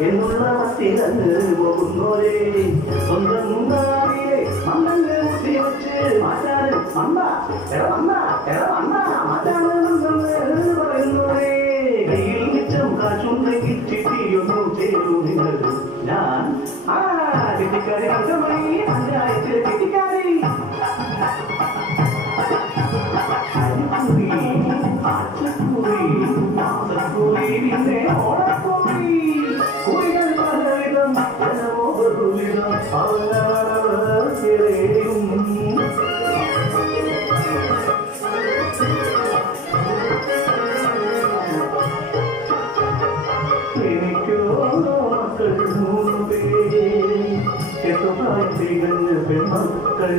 എന്നുള്ള മത്തിരന്ന് പോകുന്നോരേ സ്വന്തം മുന്നാടിയിലെ മണ്ണങ്ങ് മുട്ടി വെച്ച് മാറ്റാൻ മണ്ണ എട മണ്ണ എട മണ്ണ മാറ്റാണ് മണ്ണെന്ന് പറയുന്നോരേ കയ്യിൽ മിച്ചം കാശുണ്ടെങ്കിൽ ചിട്ടിയൊന്നും ചെയ്തു നിങ്ങൾ ഞാൻ ചിട്ടിക്കാരി അംഗമായി പഞ്ചായത്തിലെ ചിട്ടിക്കാരി ആച്ചക്കൂടി മാസക്കൂടി പിന്നെ ഓണക്കൂടി കുടികൾ പലവിധം ജനമോ ബഹുവിധം അവനാളേയും എനിക്കോ മക്കൾ 3 പേര് എട്ടുപ്രായം തികഞ്ഞ പെൺമക്കൾ